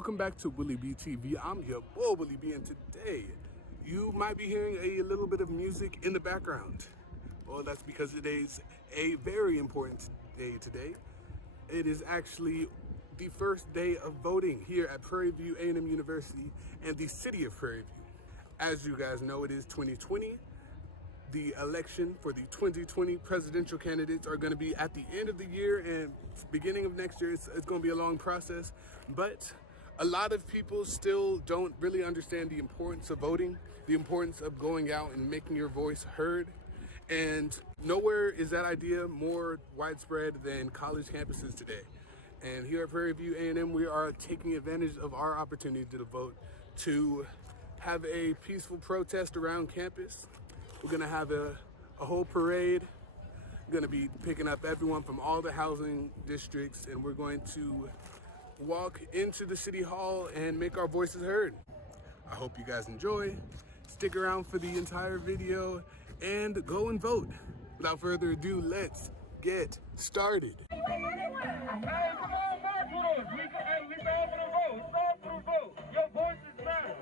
Welcome back to WBTV. I'm your boy Willie B, and today you might be hearing a little bit of music in the background. Well, that's because today's a very important day today. It is actually the first day of voting here at Prairie View A&M University and the city of Prairie View. As you guys know, it is 2020. The election for the 2020 presidential candidates are going to be at the end of the year and beginning of next year. It's going to be a long process, but a lot of people still don't really understand the importance of voting, the importance of going out and making your voice heard. And nowhere is that idea more widespread than college campuses today. And here at Prairie View A&M, we are taking advantage of our opportunity to vote, to have a peaceful protest around campus. We're gonna have a whole parade. We're gonna be picking up everyone from all the housing districts, and we're going to walk into the city hall and make our voices heard. I hope you guys enjoy. Stick around for the entire video and go and vote. Without further ado, let's get started. Hey, come on, march with us. We all for the vote. It's all for the vote. Your voices matter.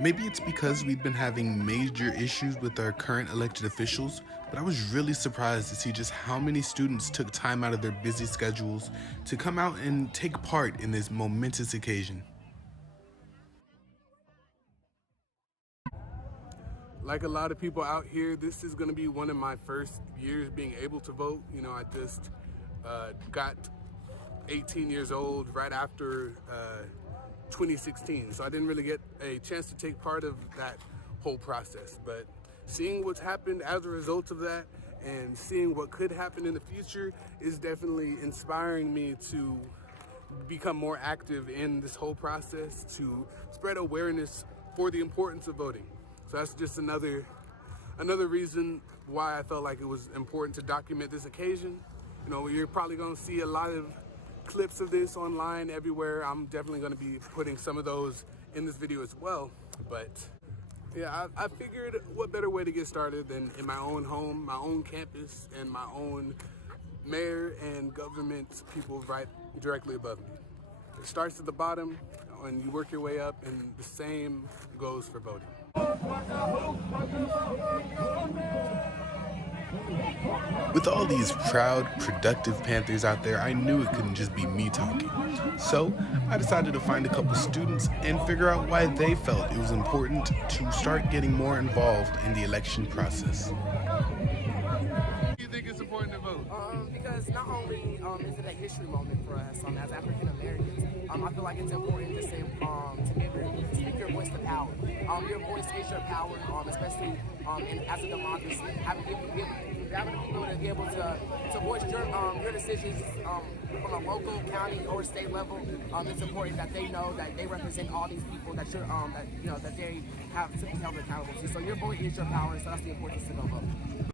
Maybe it's because we've been having major issues with our current elected officials, but I was really surprised to see just how many students took time out of their busy schedules to come out and take part in this momentous occasion. Like a lot of people out here, this is going to be one of my first years being able to vote. You know, I just got 18 years old right after 2016, so I didn't really get a chance to take part of that whole process. But seeing what's happened as a result of that and seeing what could happen in the future is definitely inspiring me to become more active in this whole process, to spread awareness for the importance of voting. So that's just another reason why I felt like it was important to document this occasion. You know, you're probably going to see a lot of clips of this online everywhere. I'm definitely going to be putting some of those in this video as well. But yeah, I figured what better way to get started than in my own home, my own campus, and my own mayor and government people right directly above me. It starts at the bottom and you work your way up, and the same goes for voting. With all these proud, productive Panthers out there, I knew it couldn't just be me talking. So I decided to find a couple students and figure out why they felt it was important to start getting more involved in the election process. Why do you think it's important to vote? Because not only is it a history moment for us as African Americans, I feel like it's important to say, to be able to speak your voice to power. Your voice is your power, especially as a democracy. Having people to be able to voice your decisions from a local, county, or state level. It's important that they know that they represent all these people that that they have to be held accountable to. So your voice is your power, so that's the importance to go vote.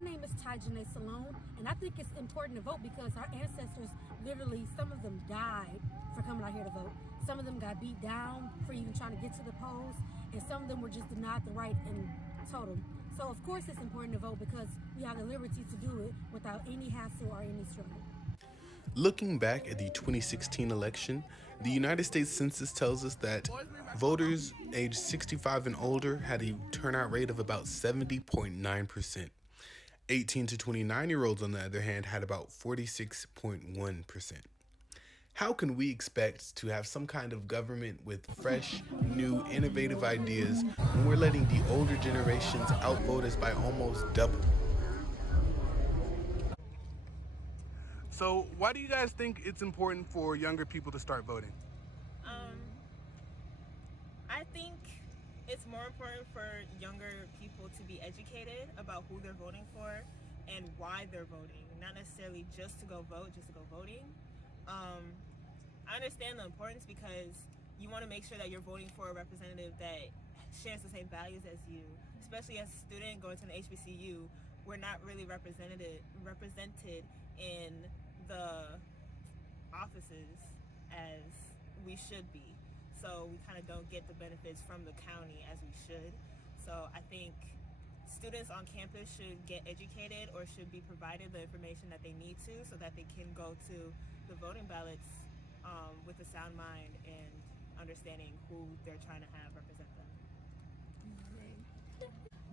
My name is Janae Salone, and I think it's important to vote because our ancestors literally, some of them died for coming out here to vote. Some of them got beat down for even trying to get to the polls, and some of them were just denied the right in total. So of course it's important to vote because we have the liberty to do it without any hassle or any struggle. Looking back at the 2016 election, the United States Census tells us that voters aged 65 and older had a turnout rate of about 70.9%. 18 to 29-year-olds, on the other hand, had about 46.1%. How can we expect to have some kind of government with fresh, new, innovative ideas when we're letting the older generations outvote us by almost double? So why do you guys think it's important for younger people to start voting? I think it's more important for younger people to be educated about who they're voting for and why they're voting, not necessarily just to go vote, just to go voting. I understand the importance because you want to make sure that you're voting for a representative that shares the same values as you. Especially as a student going to an HBCU, we're not really represented in the offices as we should be. So we kind of don't get the benefits from the county as we should. So I think students on campus should get educated or should be provided the information that they need to so that they can go to the voting ballots with a sound mind and understanding who they're trying to have represent them.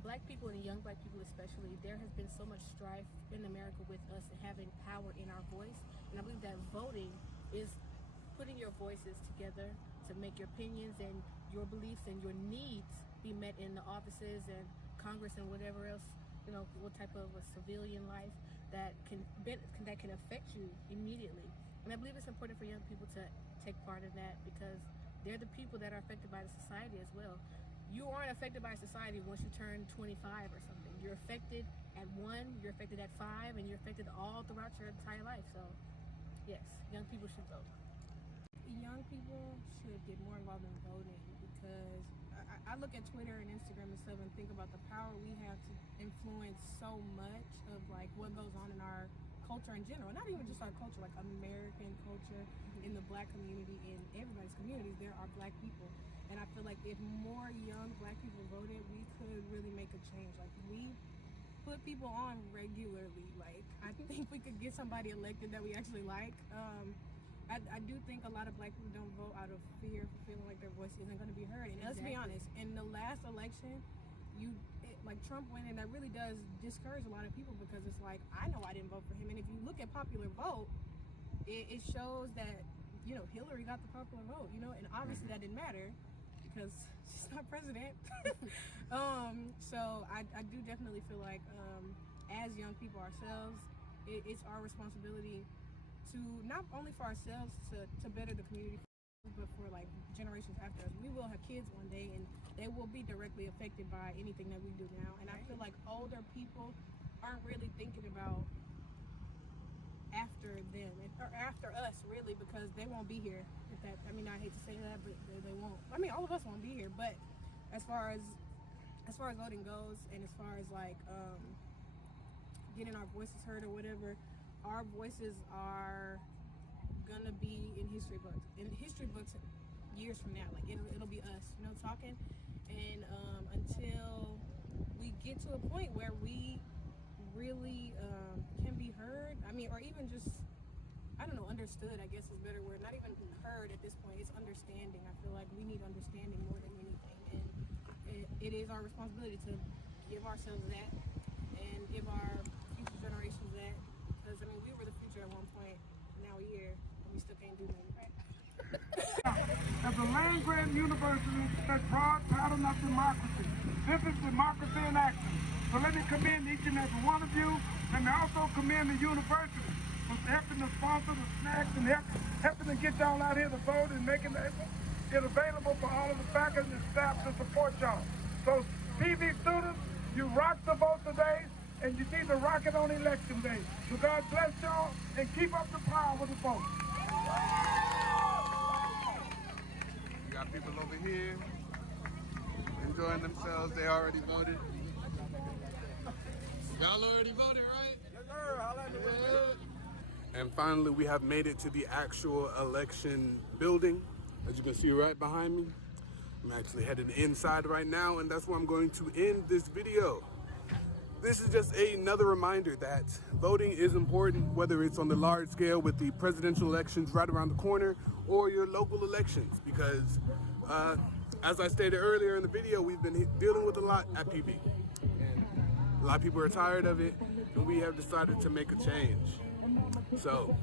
Black people and young black people especially, there has been so much strife in America with us having power in our voice. And I believe that voting is putting your voices together to make your opinions and your beliefs and your needs be met in the offices and Congress and whatever else, you know, what type of a civilian life that can affect you immediately. And I believe it's important for young people to take part in that because they're the people that are affected by the society as well. You aren't affected by society once you turn 25 or something. You're affected at 1, you're affected at 5, and you're affected all throughout your entire life. So, yes, young people should vote. Young people should get more involved in voting because I look at Twitter and Instagram and stuff and think about the power we have to influence so much of like what goes on in our culture in general. Not even just our culture, like American culture, in the black community, in everybody's communities, there are black people. And I feel like if more young black people voted, we could really make a change. Like we put people on regularly. Like I think we could get somebody elected that we actually like. I do think a lot of black people don't vote out of fear, feeling like their voice isn't going to be heard. And let's be honest, in the last election, like Trump went, and that really does discourage a lot of people because it's like, I know I didn't vote for him. And if you look at popular vote, it shows that, you know, Hillary got the popular vote, you know, and obviously that didn't matter because she's not president. So I do definitely feel like as young people ourselves, it's our responsibility to not only for ourselves to better the community, but for like generations after us. We will have kids one day and they will be directly affected by anything that we do now. And I feel like older people aren't really thinking about after them or after us really, because they won't be here. If that, I mean, I hate to say that, but they won't. I mean, all of us won't be here. But as far as voting goes, and as far as like getting our voices heard or whatever, our voices are gonna be in history books. Years from now, like it'll be us, you know, talking. And until we get to a point where we really can be heard, I mean, or even just, I don't know, understood, I guess is a better word. Not even heard at this point, it's understanding. I feel like we need understanding more than anything, and it is our responsibility to give ourselves that and give our future generations that, because I mean, we were the future at one point, now we're here, and we still can't do nothing right. As a land-grant university that broad pattern of democracy, this is democracy in action. So let me commend each and every one of you, and I also commend the university for helping to sponsor the snacks and helping to get y'all out here to vote and making it available for all of the faculty and staff to support y'all. So PV students, you rock the vote today, and you need to rock it on election day. So God bless y'all, and keep up the power with the vote. We got people over here enjoying themselves. They already voted. Y'all already voted, right? Yes, sir. And finally, we have made it to the actual election building. As you can see right behind me, I'm actually headed inside right now, and that's where I'm going to end this video. This is just another reminder that voting is important, whether it's on the large scale with the presidential elections right around the corner or your local elections, because as I stated earlier in the video, we've been dealing with a lot at PV. And a lot of people are tired of it, and we have decided to make a change. So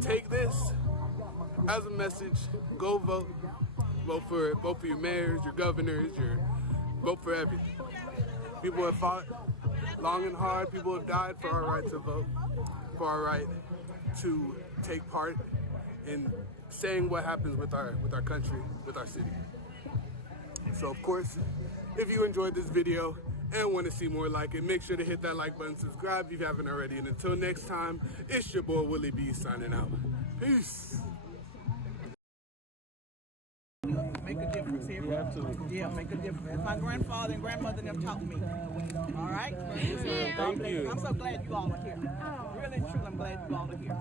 take this as a message. Go vote. Vote for your mayors, your governors, vote for everything. People have fought long and hard. People have died for our right to vote, for our right to take part in saying what happens with our country, with our city. So of course, if you enjoyed this video and want to see more like it, make sure to hit that like button, subscribe if you haven't already. And until next time, it's your boy Willie B signing out. Peace. Make a difference here. You have to. Yeah, make a difference. My grandfather and grandmother never taught me. All right? Thank you. I'm so glad you all are here. Really, truly, I'm glad you all are here.